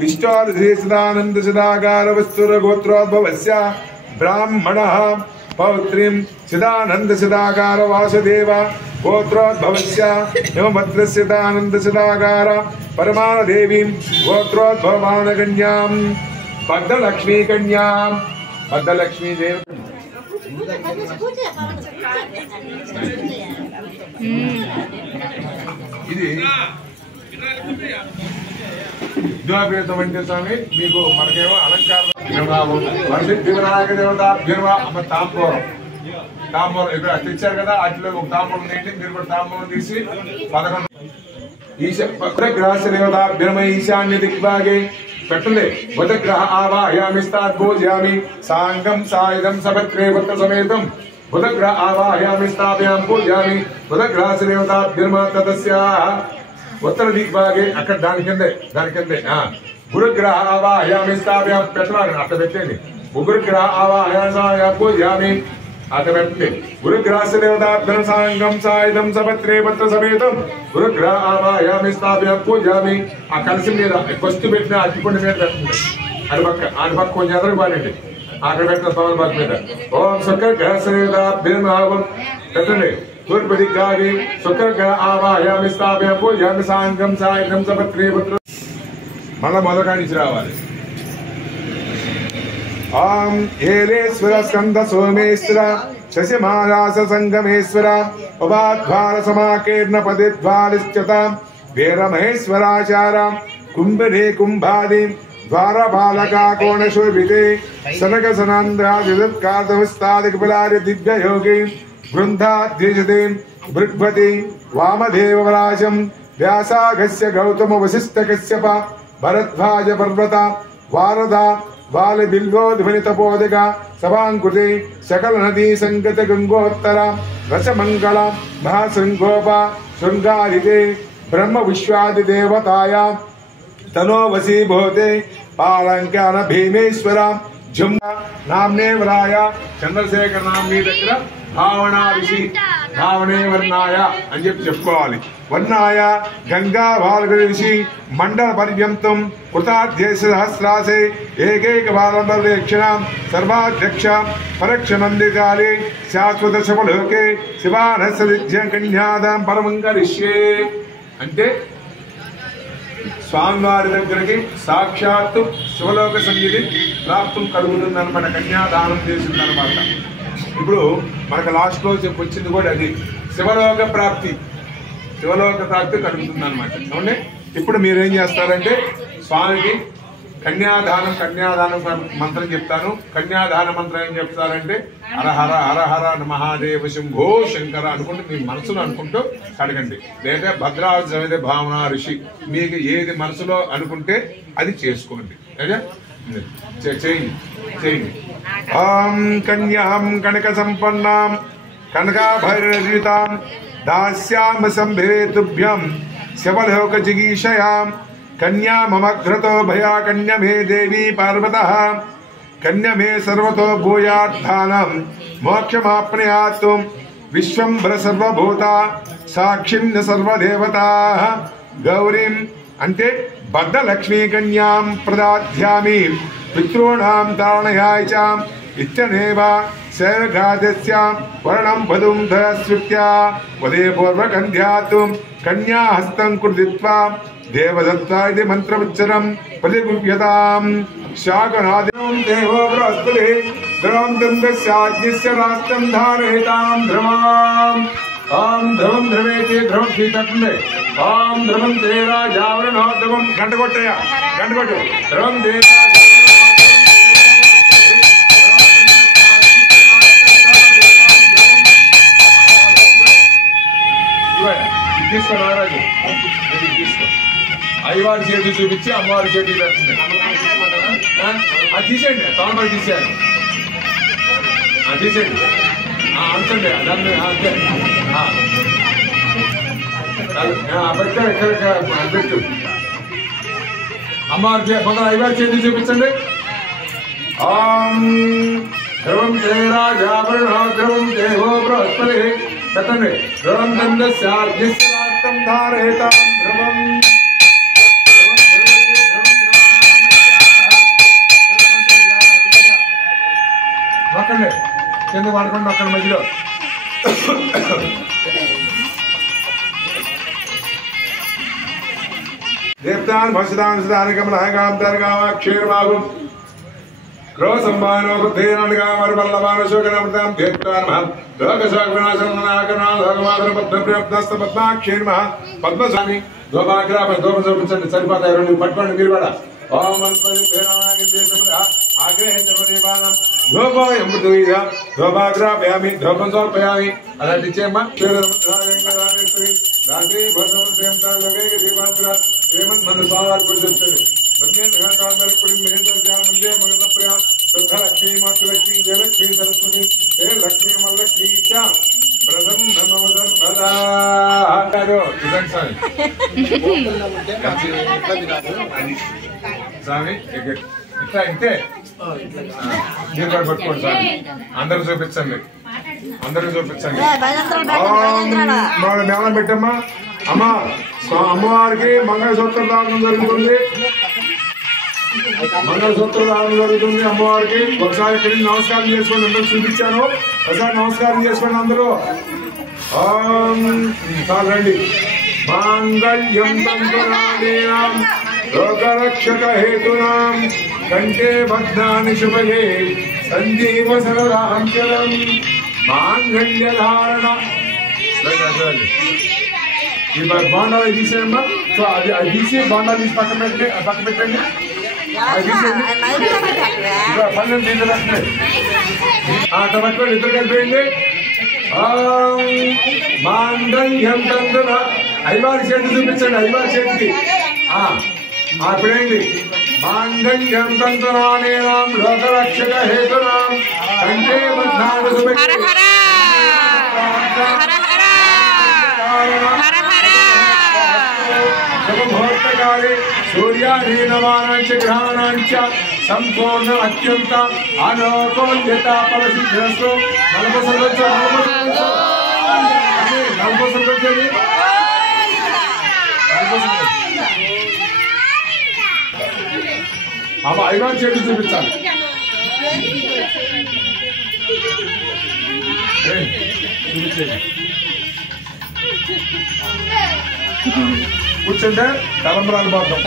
इष्टादिशेषदानंद सदाकार वस्तुर गोत्रोद्भवस्य ब्राह्मणः पौत्रीं सदानंद सदाकार वासुदेव गोत्रोद्भवस्य हिमभद्रस्य दानंद सदाकार परमान देवीं गोत्रोद्भवान कन्यां भद्रलक्ष्मी कन्यां भद्रलक्ष्मी देव ఇది స్వామి మీకు మనకేమో అలంకారం దేవతాభ్యర్వ అమ్మ తాంబూలం ఇక్కడ తెచ్చారు కదా వాటిలో ఒక తాంబూలం ఏంటి మీరు కూడా తాంబూలం తీసి 11 గ్రహ దేవతాభ్యర్మ ఈశాన్య దిగ్భాగే పెట్టండి బుధగ్రహ ఆవాహయామి స్థాద్భోజయామి సాంగం సాయుధం సభత్రే పుత్ర సమేతం బుధగ్రహ ఆవాహయామి స్థాపయామి పూజయామి బుధగ్రహ దేవతాభ్యర్మ తదస్య ఉత్తర దిగ్భాగే అక్కడ దాని కిందే గురుగ్రహ ఆవాహయామి స్థాపయామి పెట్టాలి అక్కడ పెట్టండి గురుగ్రహ ఆవాహయామి పూజయామి అక్కడ పెట్టండి గురుగ్రహ దేవతాభ్యర్మ సాంగం సాయుధం సభత్రే పుత్ర సమేతం గురుగ్రహ ఆవాహయామి స్థాపయామి పూజయామి ఆ కలిసి మీద ఫస్ట్ పెట్టిన అగ్గికొండ మీద పెట్టండి ఆడి పక్క కొంచెం ఎదురు పాడండి అక్కడ పెట్టిన తమలపాకు మీద ఓం శుక్రగ్రహ దేవతాభ్యర్మ పెట్టండి తూర్పు దిగ్గాగి శుక్రగ్రహ ఆవాహయామి స్థాపయామి పూజయామి సాంగం సాయుధం సభత్రే పుత్ర మళ్ళా మొదటి రావాలి ఆం ఏలేశ్వర స్కంద సోమేశ్వర శశిమాలాస సంగమేశ్వర ఉపాధ్వార సమాకీర్ణ పదిద్వాలిశ్చత వీరమహేశ్వరాచార కుంభనే కుంభాది ద్వారపాలకా కోణశోభితే సనక సనంద్రాదికాతముస్తాది కపిలాది దివ్యయోగి బృందాద్విజతే బృగ్భతి వామదేవరాజం వ్యాసాగస్య గౌతమ వశిష్ఠ కశ్యప భరద్వాజ పర్వత వారద బాల బిల్వోధ్వని తపోదక సభాంకుతే సకల నదీ సంగత గంగోత్తర రసమంగళ మహాశృంగోప శృంగారితే బ్రహ్మ విశ్వాది దేవతాయ తనో వసీభూతే పాలంకాన భీమేశ్వర జుమ్మ నామ్నే వరాయ చంద్రశేఖర నామ్ని దగ్గర భావనా ఋషి భావనే వర్ణాయ అని చెప్పుకోవాలి వర్ణాయ గంగా భార్గవ ఋషి మండల పర్యంతం కృతాధ్యేశ సహస్రాసే ఏకైక భారతక్షణ సర్వాధ్యక్ష పరక్ష నందికాలే శాశ్వత శుభలోకే శివానస్య కన్యాదాం పరమం కరిష్యే అంటే స్వామివారి దగ్గరికి సాక్షాత్తు శివలోక సన్నిధి ప్రాప్తం కలుగుతుందన్నమాట కన్యాదానం చేసిందనమాట ఇప్పుడు మనకు లాస్ట్ లో వచ్చింది కూడా అది శివలోక ప్రాప్తి కలుగుతుంది అనమాట ఇప్పుడు మీరేం చేస్తారంటే స్వామికి కన్యాదానం మంత్రం చెప్తాను కన్యాదాన మంత్రం ఏం చెప్తారంటే హరహర హరహర మహాదేవ శంభో శంకర అనుకుంటూ మీ మనసులో అనుకుంటూ కడగండి లేదా భద్రావతి సమేత భావన ఋషి మీకు ఏది మనసులో అనుకుంటే అది చేసుకోండి చేయండి ఓం కన్యాం కనక సంపన్నాం కనకాభైరజితాం దాస్యామ సంభవే తుభ్యం శివలోక జిగీషయాం కన్యా మమగ్రతో భయా కన్య మే దేవీ పార్వతః కన్య మే సర్వతో భూయార్థానం మోక్షమాప్నుయాత్ విశ్వంభర సర్వభూత సాక్షిణ్య సర్వదేవతాః గౌరీం అంటే బద్ధలక్ష్మీ కన్యాం ప్రదాధ్యామి పితॄణాం తారణయాయ చ ఇత్యనేవ సేవఘాతస్య వర్ణం వధుం ధరస్విత్యా వదే పూర్వకంధ్యాత్ కన్యాహస్తం కృత్వా దేవదత్తాది మంత్రముచ్చరం ప్రతిగుహ్యతాం శాకనాదిం దేవో బృహస్పతి ద్రవం దందస్యాజ్ఞస్య రాష్ట్రం ధారయితాం ధ్రువాం ఓం ధ్రువం ధ్రువేతి ధ్రువం శ్రీకట్లే ఓం ధ్రువం దేరాజావరణో ధ్రువం గంట కొట్టు ధ్రువం దేరా తీసుకో నారాజు తీసుకో అయ్యవారి చేతులు చూపించి అమ్మవారి చేతులు పెడుతుంది అది తీసేయండి తోమలు తీసేయాలి తీసేయండి అంతండి దాన్ని అంతే పెట్టు అమ్మవారి మొదలు అయ్యవారి చేతులు చూపించండి ఓం ధ్రువం దేరాజావరణ ధ్రువం దేవో బృహస్పతి పెట్టండి ధ్రువం దందస్యార్థం ధారయితాం ధ్రువం ఎక్కువ వాడుకోండి అక్కడ మధ్యలో దేవతాన్ భసితాన్ క్షీరమాగు క్రోసంబానో బుద్ధేనగామర్ వల్లభాన శోకనమృతాం దేవతాన్ లోకశోకనాశనాకరణాధర్మాధర్మపద్మప్రయత్నస్తపద్మాక్షీర్మ పద్మస్వామి దోభాగ్రాప దోమ చూపించండి సరిపోతాయి రెండు పట్టుకోండి మీరు కూడా ఓం ధోపాగ్రాపయామి ధోపం సమర్పయామి అలాంటి ఇచ్చేయమ్మా శ్రీమన్ మన స్వామివారి కూడా చెప్తాడు లక్ష్మీ మాతృలక్ష్మీ జయలక్ష్మీ సరస్వతి లక్ష్మీ మల్లక్ష్మీ స్వామి ఇట్లా ఇంతే మీరు కూడా పట్టుకోండి స్వామి అందరూ చూపించండి అందరూ చూపించండి మేళం పెట్టమ్మా అమ్మా అమ్మవారికి మంగళసూత్ర దానం జరుగుతుంది మంగళసూత్ర దానం జరుగుతుంది అమ్మవారికి ఒకసారి ఇక్కడికి నమస్కారం చేసుకోండి అందరూ చూపించాను ఒకసారి నమస్కారం చేసుకోండి అందరూ చాలు రండి మాంగళ్యం తంతునాదీనాం లోకరక్షక హేతునాం కంఠే బధ్నాని శుభగే సంజీవ సరదాం చలం మాంగళ్య ధారణ ఈ బాండాలు తీసేయమ్మా సో అది తీసి బాండాలు తీసి పక్క పెట్టండి పన్నెండు దీంట్లో పెట్టండి అట్లా పట్టుకోండి ఇద్దరు కలిపేయండి మాంగళ్యం తంతున ఐవారి చేతి చూపించండి ఐవారి చేతికి అప్పుడేంటి మాంగళ్యం తంతునానేనాం లోకరక్షక హేతునాం కంఠే బధ్నాని శుభగే శుభముహూర్తకాలే సూర్యాధీనమానాంచ గ్రహాణాంచ సంపూర్ణ అత్యంత ఆలోకోల్యత ఫలసిద్ధిరస్తు 40 సంవత్సరాలు అమ్మ ఐవాన్ చెట్టు చూపించాలి కూర్చుంటే తలంబరాలు పోతాం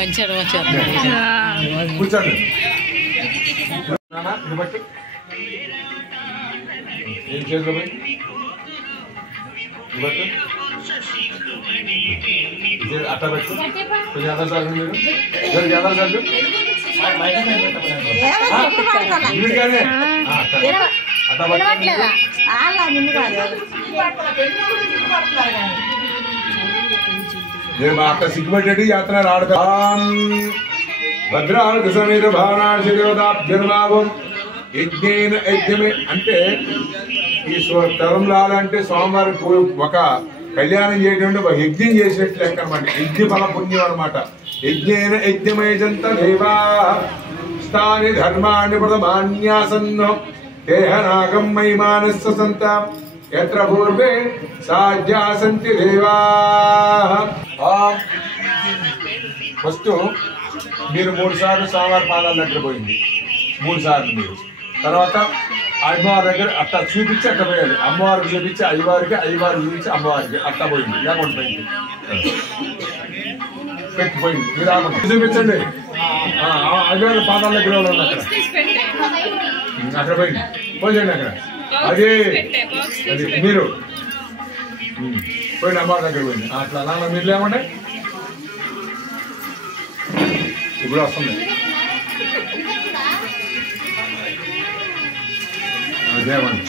కూర్చోండి బట్టి ఏం చేతులు బట్టి అట్లా పెట్టి కొంచెం ఎదరు సార్లు మీరు ఎదరు సార్లు వీడిగానే అట్లా పట్టి నేను మా అక్క సిగ్గుపెట్టేది యాత్ర ఆడతా భద్రాలు సమేత భావనాశిరోదాభ్యర్మావం యజ్ఞేన యజ్ఞమే అంటే ఈ తరం రాలంటే సోమవారం ఒక కళ్యాణం చేయడం ఒక యజ్ఞం చేసినట్లు లెక్క అనమాట యజ్ఞ ఫల పుణ్యం అనమాట యజ్ఞేన యజ్ఞమేజంత దేవా స్థాని ధర్మాన్ని ప్రథమాన్యాసన్నో దేహనాగం మహిమానస్య సంత ఎత్ర పూర్వే సాధ్యా సంతి దేవా ఫస్ట్ మీరు 3 సార్లు సోమవారం పాదాలు దగ్గర పోయింది 3 సార్లు మీరు తర్వాత అమ్మవారి దగ్గర అట్లా చూపించి అట్లా పోయాలి అమ్మవారికి చూపించి అయ్యవారికి చూపించి అమ్మవారికి అట్లా పోయింది లేకుండా పోయింది పెట్టిపోయింది మీరు రాకుండా చూపించండి అయ్యవారి పాదాల దగ్గర అక్కడ పోయింది పోయండి అక్కడ అదే అది మీరు పోయిన అమ్మవారి దగ్గర పోయింది అట్లా నాన్న మీరు లేమండి ఇప్పుడు వస్తుంది అదేమండి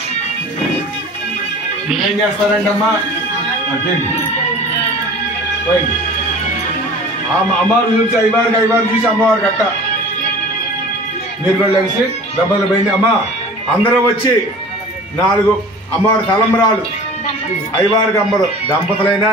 మీరేం చేస్తారండి అమ్మా అదేంటి పోయింది అమ్మవారు చూసి అయ్యవారు చూసి అమ్మవారు కట్ట మీరు కలిసి దెబ్బలు పోయింది అమ్మ అందరూ వచ్చి 4 అమ్మవారి తలంబరాలు అయ్యవారికి అమ్మరు దంపతులైనా